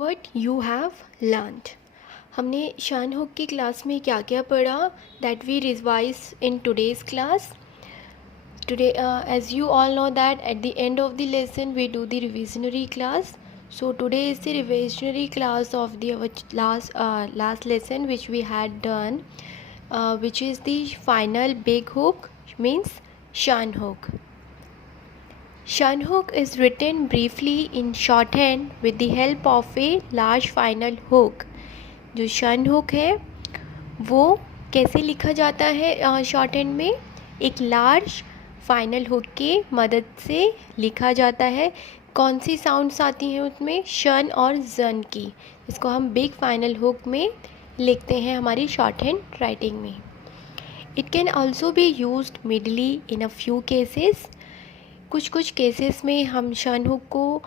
What you have learned. हमने शान hook की क्लास में क्या क्या पढ़ा, that we revise in today's class. Today, as you all know that at the end of the lesson we do the revisionary class. So today is the revisionary class of the last lesson which we had done, which is the final big hook, means shan hook. Shan hook is written briefly in shorthand with the help of a large final hook. जो shun hook है वो कैसे लिखा जाता है shorthand में, एक large final hook की मदद से लिखा जाता है. कौन सी साउंड्स आती हैं उसमें, शन और जन की, इसको हम बिग फाइनल हुक में लिखते हैं हमारी शॉर्टहैंड राइटिंग में. It can also be used मिडली in a few cases. कुछ केसेस में हम शन हुक को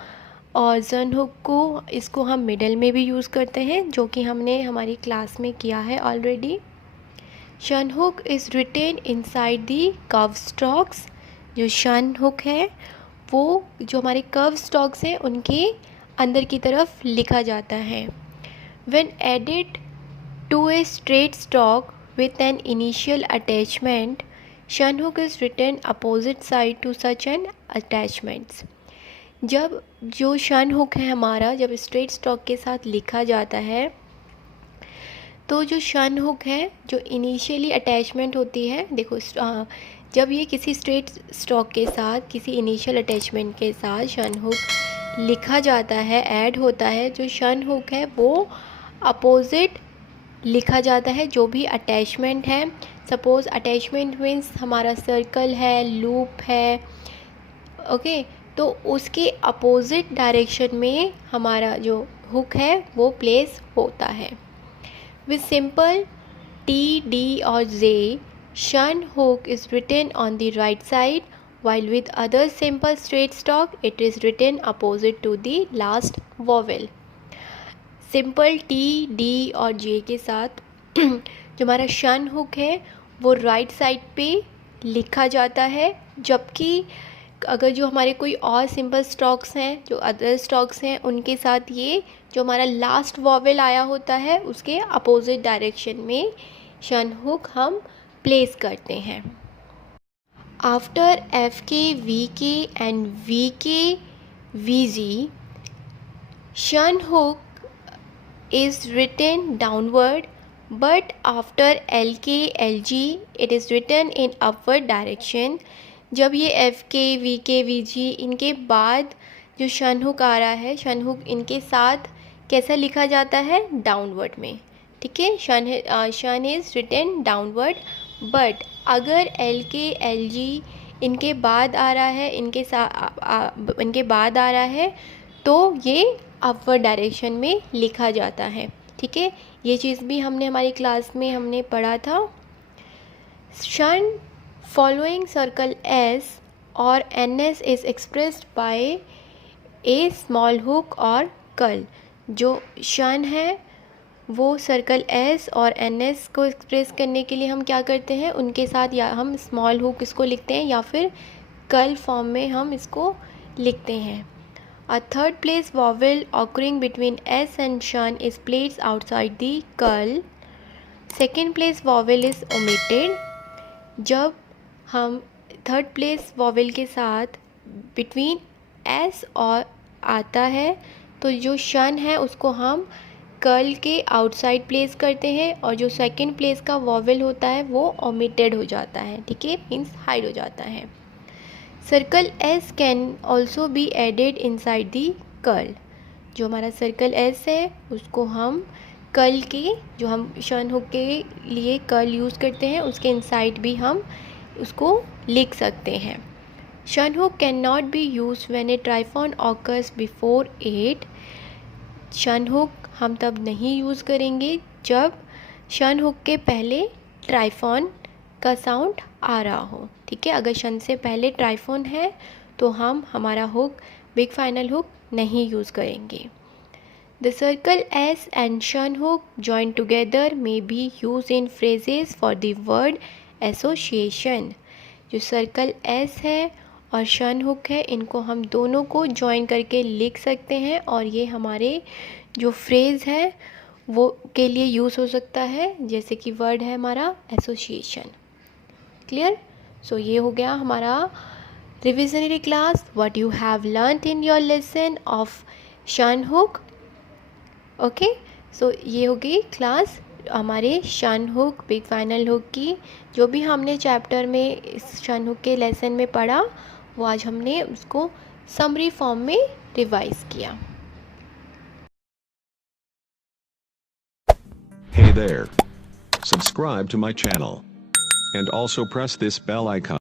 और जन हुक को इसको हम मिडल में भी यूज़ करते हैं, जो कि हमने हमारी क्लास में किया है already. Shun hook is written inside the curve strokes. जो शन हुक है वो जो हमारे कर्व स्टॉक्स हैं उनके अंदर की तरफ लिखा जाता है. When added to a straight stroke with an initial attachment, shun hook is written opposite side to such an attachments. जब जो शन हुक है हमारा जब स्ट्रेट स्टॉक के साथ लिखा जाता है तो जो शन हुक है जो इनिशियली अटैचमेंट होती है, देखो जब ये किसी स्ट्रेट स्टॉक के साथ किसी इनिशियल अटैचमेंट के साथ शन हुक लिखा जाता है, ऐड होता है, जो शन हुक है वो अपोजिट लिखा जाता है जो भी अटैचमेंट है. सपोज़ अटैचमेंट मीन्स हमारा सर्कल है, लूप है, ओके, तो उसके अपोजिट डायरेक्शन में हमारा जो हुक है वो प्लेस होता है. विथ सिंपल टी, डी और J, shun hook is written on the right side, while with other simple straight stock it is written opposite to the last vowel. Simple T, D और जे के साथ जो हमारा शन hook है वो right side पे लिखा जाता है, जबकि अगर जो हमारे कोई और सिंपल स्टॉक्स हैं, जो अदर स्टॉक्स हैं, उनके साथ ये जो हमारा लास्ट वॉवेल आया होता है उसके अपोजिट डायरेक्शन में शन हुक हम प्लेस करते हैं. आफ्टर एफ के, वी के एंड वी के, वी जी, शन hook is written downward, but after LK, LG it is written in upward direction. जब ये FK, VK, VG इनके बाद जो शन हुक आ रहा है, शन हुक इनके साथ कैसा लिखा जाता है, डाउनवर्ड में. ठीक है, शन इज़ रिटन डाउनवर्ड. बट अगर LK, LG इनके बाद आ रहा है, इनके बाद आ रहा है तो ये अपवर्ड डायरेक्शन में लिखा जाता है. ठीक है, ये चीज़ भी हमने हमारी क्लास में हमने पढ़ा था. शन फॉलोइंग सर्कल एस और N S is expressed by a small hook और कर्ल. जो शन है वो सर्कल एस और एन एस को एक्सप्रेस करने के लिए हम क्या करते हैं, उनके साथ या हम स्मॉल हुक इसको लिखते हैं या फिर कर्ल फॉर्म में हम इसको लिखते हैं. A third place vowel occurring between S and shun is placed outside the curl. Second place vowel is omitted. जब हम थर्ड प्लेस वॉवेल के साथ बिटवीन S और आता है तो जो शन है उसको हम कर्ल के आउटसाइड प्लेस करते हैं और जो सेकंड प्लेस का वॉवेल होता है वो ओमिटेड हो जाता है. ठीक है, मीन्स हाइड हो जाता है. Circle S can also be added inside the curl. जो हमारा सर्कल एस है उसको हम कर्ल के, जो हम शन हुक के लिए कर्ल यूज़ करते हैं, उसके इनसाइड भी हम उसको लिख सकते हैं. Shun hook can not be use when a triphone occurs before 8. Shun hook हम तब नहीं यूज़ करेंगे जब शन हुक के पहले ट्राइफॉन का साउंड आ रहा हो. ठीक है, अगर शन से पहले ट्राइफोन है तो हम हमारा हुक बिग फाइनल हुक नहीं यूज़ करेंगे. द सर्कल एस एंड शन hook join together may be use in phrases for the word association. जो सर्कल एस है और शन हुक है, इनको हम दोनों को जॉइन करके लिख सकते हैं और ये हमारे जो फ्रेज़ है वो के लिए यूज़ हो सकता है, जैसे कि वर्ड है हमारा एसोसिएशन। क्लियर? सो ये हो गया हमारा revisionary class, what you have learned in your lesson of shun hook. Okay, so ये हो गई क्लास हमारे शन हुक, बिग फाइनल हुक की। जो भी हमने चैप्टर में इस शन हुक के लेसन में पढ़ा वो आज हमने उसको समरी फॉर्म में रिवाइज किया। Hey there. Subscribe to my channel. And also press this bell icon.